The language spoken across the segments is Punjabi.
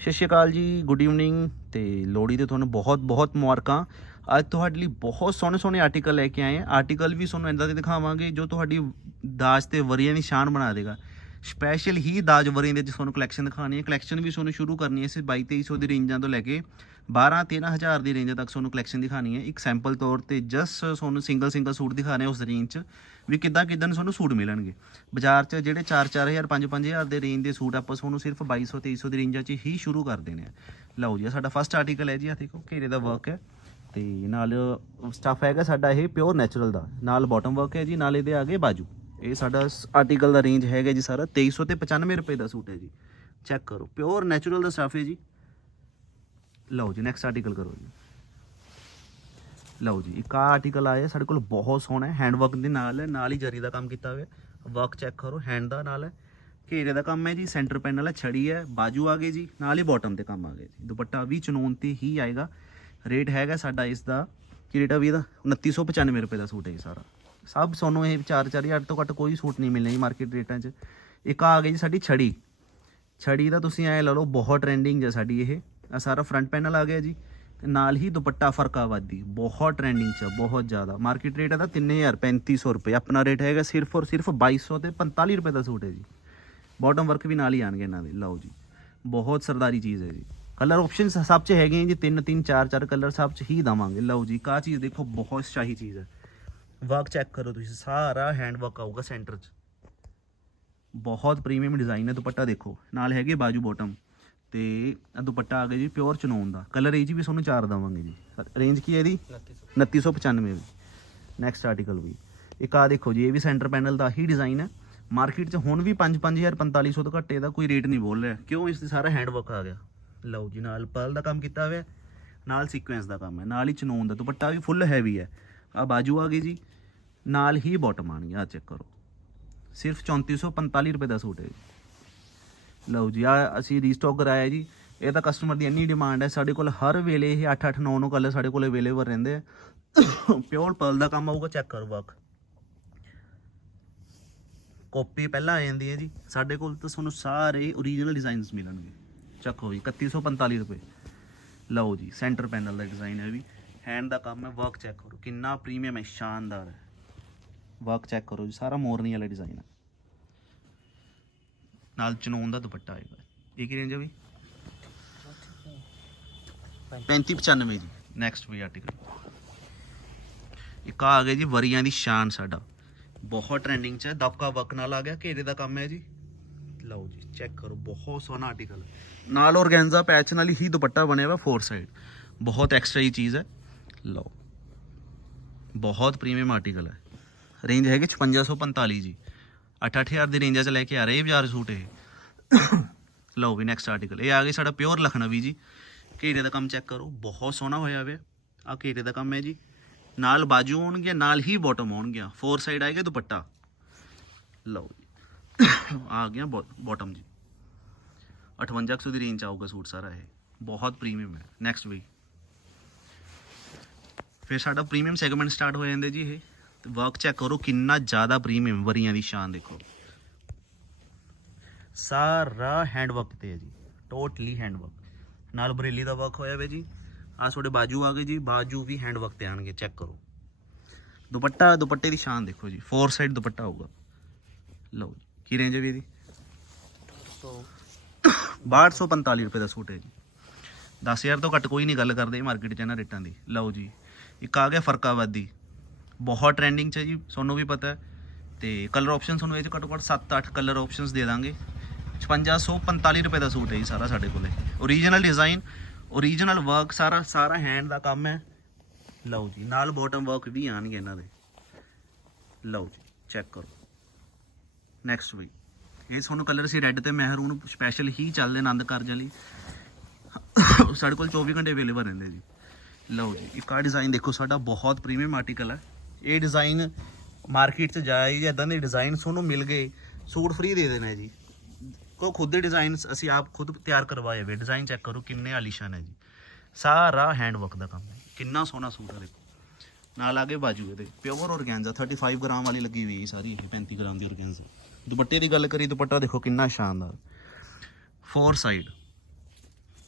ਸਤਿ ਸ਼੍ਰੀ ਅਕਾਲ ਜੀ ਗੁੱਡ ਈਵਨਿੰਗ ਤੇ ਲੋਹੜੀ ਤੇ ਤੁਹਾਨੂੰ ਬਹੁਤ ਬਹੁਤ ਮੁਬਾਰਕਾਂ। ਅੱਜ ਤੁਹਾਡੇ ਲਈ ਬਹੁਤ ਸੋਹਣੇ ਸੋਹਣੇ ਆਰਟੀਕਲ ਲੈ ਕੇ ਆਏ ਹਾਂ। ਆਰਟੀਕਲ ਵੀ ਤੁਹਾਨੂੰ ਇਦਾਂ ਦੇ ਦਿਖਾਵਾਂਗੇ ਜੋ ਤੁਹਾਡੀ ਦਾਜ ਤੇ ਵਰੀਆਂ ਦੀ ਸ਼ਾਨ ਬਣਾ ਦੇਗਾ। ਸਪੈਸ਼ਲ ਹੀ ਦਾਜ ਵਰੀਆਂ ਦੇ ਵਿੱਚ ਤੁਹਾਨੂੰ ਕਲੈਕਸ਼ਨ ਦਿਖਾਣੀ ਹੈ। ਕਲੈਕਸ਼ਨ ਵੀ ਤੁਹਾਨੂੰ ਸ਼ੁਰੂ ਕਰਨੀ ਹੈ ਸਿਰ 22 2300 ਦੀ ਰੇਂਜਾਂ ਤੋਂ ਲੈ ਕੇ। 12 13000 ਦੀ ਰੇਂਜ ਤੱਕ ਤੁਹਾਨੂੰ ਕਲੈਕਸ਼ਨ ਦਿਖਾਣੀ ਹੈ। ਇੱਕ ਸੈਂਪਲ ਤੌਰ ਤੇ ਜਸਟ ਤੁਹਾਨੂੰ ਸਿੰਗਲ ਸਿੰਗਲ ਸੂਟ ਦਿਖਾ ਹਾਂ ਉਸ ਰੇਂਜ 'ਚ ਵੀ ਕਿੱਦਾਂ ਕਿੱਦਾਂ ਦੇ ਤੁਹਾਨੂੰ ਸੂਟ ਮਿਲਣਗੇ। ਬਾਜ਼ਾਰ 'ਚ ਜਿਹੜੇ 4-4000 5-5000 ਦੇ ਰੇਂਜ ਦੇ ਸੂਟ ਆਪਾਂ ਤੁਹਾਨੂੰ ਸਿਰਫ 2200 2300 ਦੀ ਰੇਂਜਾਂ 'ਚ ਹੀ ਸ਼ੁਰੂ ਕਰ ਦੇਣੇ ਆ। ਲਓ ਜੀ, ਆਹ ਸਾਡਾ ਫਸਟ ਆਰਟੀਕਲ ਹੈ ਜੀ ਆ ਦੇਖੋ ਘੇਰੇ ਦਾ ਵਰਕ ਹੈ। ਤੇ ਨਾਲ ਸਟਫ ਹੈਗਾ ਸਾਡਾ ਇਹ ਪਿਓਰ ਨੈਚੁਰਲ ਦਾ। ਨਾਲ ਬਾਟਮ ਵਰਕ ਹੈ ਜੀ, ਨਾਲ ਇਹਦੇ ਆਗੇ ਬਾਜੂ। ਇਹ ਸਾਡਾ ਆਰਟੀਕਲ ਦਾ ਰੇਂਜ ਹੈਗਾ ਜੀ ਸਾਰਾ 2300 ਤੇ 95 ਰੁਪਏ ਦਾ ਸੂਟ ਹੈ ਜੀ। ਚੈੱਕ ਕਰੋ ਪਿਓਰ ਨੈਚੁਰਲ ਦਾ ਸਟਫ ਹੈ ਜੀ। ਲਓ ਜੀ ਨੈਕਸਟ ਆਰਟੀਕਲ ਕਰੋ ਜੀ। ਲਓ ਜੀ, ਇੱਕ ਆ ਆਰਟੀਕਲ ਆਇਆ, ਸਾਡੇ ਕੋਲ ਬਹੁਤ ਸੋਹਣਾ ਹੈ ਹੈਂਡ ਵਰਕ ਦੇ ਨਾਲ ਹੈ, ਨਾਲ ਹੀ ਜਰੀ ਦਾ ਕੰਮ ਕੀਤਾ ਹੋਇਆ ਵਰਕ ਚੈੱਕ ਕਰੋ ਹੈਂਡ ਦਾ ਨਾਲ ਹੈ। ਘੇਰੇ ਦਾ ਕੰਮ ਹੈ ਜੀ ਸੈਂਟਰ ਪੈਨਲ ਹੈ ਛੜੀ ਹੈ, ਬਾਜੂ ਆ ਗਏ ਜੀ, ਨਾਲ ਹੀ ਬਾਟਮ ਤੇ ਕੰਮ ਆ ਗਏ ਜੀ। ਦੁਪੱਟਾ ਵੀ ਚਨੋਨ ਤੇ ਹੀ ਆਏਗਾ। ਰੇਟ ਹੈਗਾ ਸਾਡਾ ਇਸ ਦਾ, ਕੀ ਰੇਟ ਆ ਵੀ ਇਹਦਾ? 2995 ਰੁਪਏ ਦਾ ਸੂਟ ਹੈ ਜੀ ਸਾਰਾ। ਸਭ ਸਾਨੂੰ ਇਹ 4-4000 ਤੋਂ ਘੱਟ ਕੋਈ ਸੂਟ ਨਹੀਂ ਮਿਲਣਾ ਜੀ ਮਾਰਕੀਟ ਰੇਟਾਂ 'ਚ। ਇੱਕ ਆ ਗਈ ਜੀ ਸਾਡੀ ਛੜੀ। ਛੜੀ ਦਾ ਤੁਸੀਂ ਐ ਲਾ ਲਓ, ਬਹੁਤ ਟ੍ਰੈਂਡਿੰਗ ਹੈ ਸਾਡੀ ਇਹ। ਆ ਸਾਰਾ ਫਰੰਟ ਪੈਨਲ ਆ ਗਿਆ ਜੀ। ਤੇ ਨਾਲ ਹੀ ਦੁਪੱਟਾ ਫਰਕਾਵਾਦੀ ਬਹੁਤ ਟ੍ਰੈਂਡਿੰਗ 'ਚ ਬਹੁਤ ਜ਼ਿਆਦਾ। ਮਾਰਕੀਟ ਰੇਟ ਇਹਦਾ 3000 3500 ਰੁਪਏ। ਆਪਣਾ ਰੇਟ ਹੈਗਾ ਸਿਰਫ ਔਰ ਸਿਰਫ 2200 ਤੇ 45 ਰੁਪਏ ਦਾ ਸੂਟ ਹੈ ਜੀ। ਬਾਟਮ ਵਰਕ ਵੀ ਨਾਲ ਹੀ ਆਣਗੇ ਇਹਨਾਂ ਦੇ। ਲਓ ਜੀ। ਬਹੁਤ ਸਰਦਾਰੀ ਚੀਜ਼ ਹੈ ਜੀ। ਕਲਰ ਆਪਸ਼ਨਸ ਸਭ 'ਚ ਹੈਗੇ ਜੀ। ਤਿੰਨ ਤਿੰਨ, ਚਾਰ ਚਾਰ ਕਲਰ ਸਭ 'ਚ ਹੀ ਦਵਾਂਗੇ। ਲਓ ਜੀ। ਕਾ ਚੀਜ਼ ਦੇਖੋ, ਬਹੁਤ ਸ਼ਾਹੀ ਚੀਜ਼ ਹੈ। ਵਰਕ ਚੈੱਕ ਕਰੋ ਤੁਸੀਂ। ਸਾਰਾ ਹੈਂਡ ਵਰਕ ਆਊਗਾ ਸੈਂਟਰ 'ਚ। ਬਹੁਤ ਪ੍ਰੀਮੀਅਮ ਡਿਜ਼ਾਈਨ ਹੈ ਦੁਪੱਟਾ ਦੇਖੋ। ਨਾਲ ਹੈਗੇ ਬਾਜੂ ਬਾਟਮ ਤੇ ਆਹ ਦੁਪੱਟਾ ਆ ਗਿਆ ਜੀ ਪਿਓਰ ਚਨੋਨ ਦਾ। ਕਲਰ ਇਹ ਜੀ ਵੀ ਤੁਹਾਨੂੰ ਚਾਰ ਦਵਾਂਗੇ ਜੀ। ਰੇਂਜ ਕੀ ਹੈ ਇਹਦੀ? 2995 ਵੀ ਨੈਕਸਟ ਆਰਟੀਕਲ ਵੀ। ਇੱਕ ਆ ਦੇਖੋ ਜੀ, ਇਹ ਵੀ ਸੈਂਟਰ ਪੈਨਲ ਦਾ ਹੀ ਡਿਜ਼ਾਈਨ ਹੈ। ਮਾਰਕੀਟ 'ਚ ਹੁਣ ਵੀ 5-5000 4500 ਤੋਂ ਘੱਟ ਇਹਦਾ ਕੋਈ ਰੇਟ ਨਹੀਂ ਬੋਲ ਰਿਹਾ। ਕਿਉਂ ਇਸ ਤੇ ਸਾਰਾ ਹੈਂਡ ਵਰਕ ਆ ਗਿਆ? ਲਓ ਜੀ, ਨਾਲ ਪਰਲ ਦਾ ਕੰਮ ਕੀਤਾ ਹੋਇਆ, ਨਾਲ ਸੀਕੁਐਂਸ ਦਾ ਕੰਮ ਹੈ, ਨਾਲ ਹੀ ਚਨੋਨ ਦਾ। ਦੁਪੱਟਾ ਵੀ ਫੁੱਲ ਹੈਵੀ ਹੈ। ਆ ਬਾਜੂ ਆ ਗਈ ਜੀ, ਨਾਲ ਹੀ ਬਾਟਮ ਆਣੀ ਆ ਚੈੱਕ ਕਰੋ। ਸਿਰਫ 3445 ਰੁਪਏ ਦਾ ਸੂਟ ਹੈ ਜੀ। ਲਓ ਜੀ ਆ ਅਸੀਂ ਰੀਸਟਾਕ ਕਰਾਇਆ ਜੀ। ਇਹ ਤਾਂ ਕਸਟਮਰ ਦੀ ਇੰਨੀ ਡਿਮਾਂਡ ਹੈ, ਸਾਡੇ ਕੋਲ ਹਰ ਵੇਲੇ ਇਹ 8 8 9 9 ਕਲਰ ਸਾਡੇ ਕੋਲ ਅਵੇਲੇਬਲ ਰਹਿੰਦੇ ਆ। ਪਿਓਰ ਪਰਲ ਦਾ ਕੰਮ ਆਊਗਾ ਚੈੱਕ ਕਰੋ ਵਰਕ ਕਾਪੀ ਪਹਿਲਾਂ ਆ ਜਾਂਦੀ ਹੈ ਜੀ। ਸਾਡੇ ਕੋਲ ਤਾਂ ਤੁਹਾਨੂੰ ਸਾਰੇ ਓਰੀਜਨਲ ਡਿਜ਼ਾਈਨਸ ਮਿਲਣਗੇ। ਚੱਕੋ ਜੀ 3145 ਰੁਪਏ। ਲਓ ਜੀ ਸੈਂਟਰ ਪੈਨਲ ਦਾ ਡਿਜ਼ਾਈਨ ਹੈ ਵੀ। ਹੈਂਡ ਦਾ ਕੰਮ ਹੈ ਵਰਕ ਚੈੱਕ ਕਰੋ। ਕਿੰਨਾ ਪ੍ਰੀਮੀਅਮ ਹੈ, ਸ਼ਾਨਦਾਰ ਹੈ। ਵਰਕ ਚੈੱਕ ਕਰੋ ਜੀ, ਸਾਰਾ ਮੋਰਨੀ ਵਾਲਾ ਡਿਜ਼ਾਈਨ ਹੈ। ਨਾਲ ਚਨੋਨ ਦਾ ਦੁਪੱਟਾ ਆਏਗਾ। ਇਹ ਕੀ ਰੇਂਜ ਹੈ ਵੀ 3595 ਜੀ। ਨੈਕਸਟ ਵੀ ਆਰਟੀਕਲ ਇੱਕ ਆ ਗਿਆ ਜੀ ਵਰੀਆਂ ਦੀ ਸ਼ਾਨ ਸਾਡਾ। ਬਹੁਤ ਟ੍ਰੈਂਡਿੰਗ 'ਚ ਹੈ ਦਬਕਾ ਵਰਕ ਨਾਲ ਆ ਗਿਆ ਘੇਰੇ ਦਾ ਕੰਮ ਹੈ ਜੀ। ਲਓ ਜੀ ਚੈੱਕ ਕਰੋ ਬਹੁਤ ਸੋਹਣਾ ਆਰਟੀਕਲ ਨਾਲ ਔਰਗੈਂਜ਼ਾ ਪੈਚ ਨਾਲ ਹੀ ਦੁਪੱਟਾ ਬਣਿਆ ਹੋਇਆ ਫੋਰ ਸਾਈਡ ਬਹੁਤ ਐਕਸਟਰਾ ਹੀ ਚੀਜ਼ ਹੈ। ਲਓ ਬਹੁਤ ਪ੍ਰੀਮੀਅਮ ਆਰਟੀਕਲ ਹੈ। ਰੇਂਜ ਹੈਗੀ 5645 ਜੀ। 8-8000 ਦੀ ਰੇਂਜਾਂ 'ਚ ਲੈ ਕੇ ਆ ਰਹੇ ਇਹ ਬਾਜ਼ਾਰ ਸੂਟ ਇਹ ਲਓ ਵੀ ਨੈਕਸਟ ਆਰਟੀਕਲ ਇਹ ਆ ਗਈ ਸਾਡਾ ਪਿਓਰ ਲਖਨਵੀ ਜੀ ਘੇਰੇ ਦਾ ਕੰਮ ਚੈੱਕ ਕਰੋ ਬਹੁਤ ਸੋਹਣਾ ਹੋਇਆ ਹੋਇਆ ਆ ਘੇਰੇ ਦਾ ਕੰਮ ਹੈ ਜੀ ਨਾਲ ਬਾਜੂ ਹੋਣਗੇ ਨਾਲ ਹੀ ਬਾਟਮ ਹੋਣਗੇ ਫੋਰ ਸਾਈਡ ਆਏਗਾ ਦੁਪੱਟਾ ਲਓ ਜੀ ਆ ਗਿਆ ਬਾਟਮ ਜੀ 5800 ਦੀ ਰੇਂਜ 'ਚ ਆਊਗਾ ਸੂਟ ਸਾਰਾ ਇਹ ਬਹੁਤ ਪ੍ਰੀਮੀਅਮ ਹੈ ਨੈਕਸਟ ਵੀ ਫਿਰ ਸਾਡਾ ਪ੍ਰੀਮੀਅਮ ਸੈਗਮੈਂਟ ਸਟਾਰਟ ਹੋ ਜਾਂਦੇ ਜੀ ਇਹ ਤੇ ਵਰਕ ਚੈੱਕ ਕਰੋ ਕਿੰਨਾ ਜ਼ਿਆਦਾ ਪ੍ਰੀਮੀਅਮ ਵਰੀਆਂ ਦੀ ਸ਼ਾਨ ਦੇਖੋ। ਸਾਰਾ ਹੈਂਡ ਵਰਕ ਤੇ ਹੈ ਜੀ ਟੋਟਲੀ ਹੈਂਡ ਵਰਕ ਨਾਲ ਬਰੇਲੀ ਦਾ ਵਰਕ ਹੋਇਆ ਵੇ ਜੀ ਆ ਤੁਹਾਡੇ ਬਾਜੂ ਆ ਗਏ ਜੀ, ਬਾਜੂ ਵੀ ਹੈਂਡ ਵਰਕ ਤੇ ਆਣਗੇ ਚੈੱਕ ਕਰੋ। ਦੁਪੱਟਾ, ਦੁਪੱਟੇ ਦੀ ਸ਼ਾਨ ਦੇਖੋ ਜੀ ਫੋਰ ਸਾਈਡ ਦੁਪੱਟਾ ਹੋਊਗਾ। ਲਓ ਜੀ, ਕੀ ਰੇਂਜ ਹੈ ਵੀ ਇਹਦੀ 6245 ਰੁਪਏ ਦਾ ਸੂਟ ਹੈ ਜੀ। 10000 ਤੋਂ ਘੱਟ ਕੋਈ ਨਹੀਂ ਗੱਲ ਕਰਦੇ ਮਾਰਕੀਟ 'ਚ ਇਹਨਾਂ ਰੇਟਾਂ ਦੀ। ਲਓ ਜੀ, ਇੱਕ ਆ ਗਿਆ ਫਰਕਾਵਾਦੀ ਬਹੁਤ ਟ੍ਰੈਂਡਿੰਗ 'ਚ ਹੈ ਜੀ, ਤੁਹਾਨੂੰ ਵੀ ਪਤਾ ਹੈ। ਤੇ ਕਲਰ ਆਪਸ਼ਨ ਤੁਹਾਨੂੰ ਇਹ 'ਚ ਘੱਟੋ ਘੱਟ 7-8 ਕਲਰ ਆਪਸ਼ਨਸ ਦੇ ਦਾਂਗੇ। 5545 ਰੁਪਏ ਦਾ ਸੂਟ ਹੈ ਜੀ ਸਾਰਾ ਸਾਡੇ ਕੋਲੇ। ਓਰੀਜਨਲ ਡਿਜ਼ਾਈਨ ਓਰੀਜਨਲ ਵਰਕ ਸਾਰਾ ਸਾਰਾ ਹੈਂਡ ਦਾ ਕੰਮ ਹੈ। ਲਓ ਜੀ, ਨਾਲ ਬਾਟਮ ਵਰਕ ਵੀ ਆਣਗੇ ਇਹਨਾਂ ਦੇ। ਲਓ ਜੀ ਚੈੱਕ ਕਰੋ। ਨੈਕਸਟ ਵੀ ਇਹ ਤੁਹਾਨੂੰ ਕਲਰ ਸੀ ਰੈੱਡ ਤੇ ਮਹਿਰੂਨ ਸਪੈਸ਼ਲ ਹੀ ਚੱਲਦੇ ਆਨੰਦ ਕਾਰਜਾਂ ਲਈ ਸਾਡੇ ਕੋਲ 24 ਘੰਟੇ ਅਵੇਲੇਬਲ ਰਹਿੰਦੇ ਜੀ। ਲਓ ਜੀ, ਇੱਕ ਆ ਡਿਜ਼ਾਈਨ ਦੇਖੋ, ਸਾਡਾ ਬਹੁਤ ਪ੍ਰੀਮੀਅਮ ਆਰਟੀਕਲ ਹੈ। ਇਹ ਡਿਜ਼ਾਈਨ ਮਾਰਕੀਟ 'ਚ ਜਾਇਆ ਜੀ ਇਦਾਂ ਦੇ ਡਿਜ਼ਾਈਨ ਤੁਹਾਨੂੰ ਮਿਲ ਗਏ, ਸੂਟ ਫ੍ਰੀ ਦੇ ਦੇਣਾ ਜੀ। ਕੋ ਖੁਦ ਦੇ ਡਿਜ਼ਾਈਨ ਅਸੀਂ ਆਪ ਖੁਦ ਤਿਆਰ ਕਰਵਾਏ ਹੋਏ ਡਿਜ਼ਾਈਨ ਚੈੱਕ ਕਰੋ ਕਿੰਨੇ ਆਲੀਸ਼ਾਨ ਹੈ ਜੀ। ਸਾਰਾ ਹੈਂਡ ਵਰਕ ਦਾ ਕੰਮ ਹੈ। ਕਿੰਨਾ ਸੋਹਣਾ ਸੂਟ ਹੈ ਦੇਖੋ। ਨਾਲ ਆਗੇ ਬਾਜੂ ਇਹਦੇ। ਪਿਓਰ ਔਰਗੈਂਜ਼ਾ 35 ਗ੍ਰਾਮ ਵਾਲੀ ਲੱਗੀ ਹੋਈ ਹੈ ਸਾਰੀ ਇਹ 35 ਗ੍ਰਾਮ ਦੀ ਔਰਗੈਂਜ਼ਾ ਦੁਪੱਟੇ ਦੀ ਗੱਲ ਕਰੀ ਦੁਪੱਟਾ ਦੇਖੋ ਕਿੰਨਾ ਸ਼ਾਨਦਾਰ। ਫੋਰ ਸਾਈਡ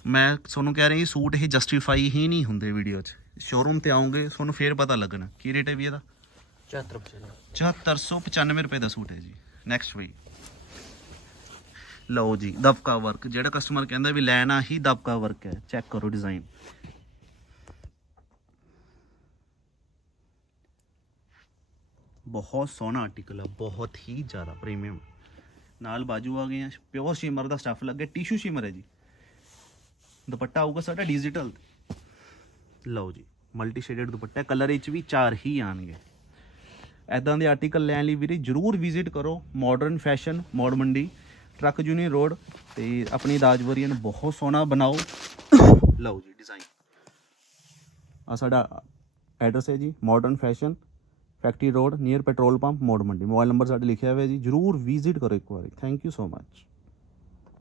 ਮੈਂ ਤੁਹਾਨੂੰ ਕਹਿ ਰਿਹਾ ਸੂਟ ਇਹ ਜਸਟੀਫਾਈ ਹੀ ਨਹੀਂ ਹੁੰਦੇ ਵੀਡੀਓ 'ਚ। ਸ਼ੋਰੂਮ ਤੇ ਆਉਂਗੇ ਤੁਹਾਨੂੰ ਫੇਰ ਪਤਾ ਲੱਗਣਾ। ਕੀ ਰੇਟ ਹੈ ਵੀ ਇਹਦਾ? 74 7495 ਰੁਪਏ ਦਾ ਸੂਟ ਹੈ ਜੀ। ਨੈਕਸਟ ਵੀ ਲਓ ਜੀ ਦਬਕਾ ਵਰਕ ਜਿਹੜਾ ਕਸਟਮਰ ਕਹਿੰਦਾ ਵੀ ਲੈਣਾ ਹੀ ਦਬਕਾ ਵਰਕ ਹੈ। ਚੈੱਕ ਕਰੋ ਡਿਜ਼ਾਈਨ ਬਹੁਤ ਸੋਹਣਾ ਆਰਟੀਕਲ ਹੈ ਬਹੁਤ ਹੀ ਜ਼ਿਆਦਾ ਪ੍ਰੀਮੀਅਮ ਨਾਲ ਬਾਜੂ ਆ ਗਏ ਆ ਪਿਓਰ ਸ਼ਿਮਰ ਦਾ ਸਟੱਫ ਲੱਗੇ ਟਿਸ਼ੂ ਸ਼ਿਮਰ ਹੈ ਜੀ। ਦੁਪੱਟਾ ਆਊਗਾ ਸਾਡਾ ਡਿਜੀਟਲ ਲਓ ਜੀ ਮਲਟੀ ਸ਼ੇਡਡ ਦੁਪੱਟਾ ਕਲਰ ਵਿੱਚ ਵੀ ਚਾਰ ਹੀ ਆਣਗੇ ਐਦਾਂ ਦੇ ਆਰਟੀਕਲ ਲੈਣ ਲਈ ਵੀਰੇ ਜਰੂਰ ਵਿਜ਼ਿਟ ਕਰੋ। ਮਾਡਰਨ ਫੈਸ਼ਨ ਮੋੜ ਮੰਡੀ ਟਰੱਕ ਯੂਨੀਅਨ ਰੋਡ ਤੇ ਆਪਣੀ ਰਾਜਵਰੀਆਂ ਨੂੰ ਬਹੁਤ ਸੋਹਣਾ ਬਣਾਓ। ਲਓ ਜੀ ਡਿਜ਼ਾਈਨ ਆ ਸਾਡਾ ਐਡਰੈਸ ਹੈ ਜੀ modern fashion factory road near petrol pump Maur Mandi. Mobile number ਸਾਡੇ ਲਿਖਿਆ ਹੋਇਆ ਜੀ, ਜਰੂਰ ਵਿਜ਼ਿਟ ਕਰੋ ਇੱਕ ਵਾਰੀ। Thank you so much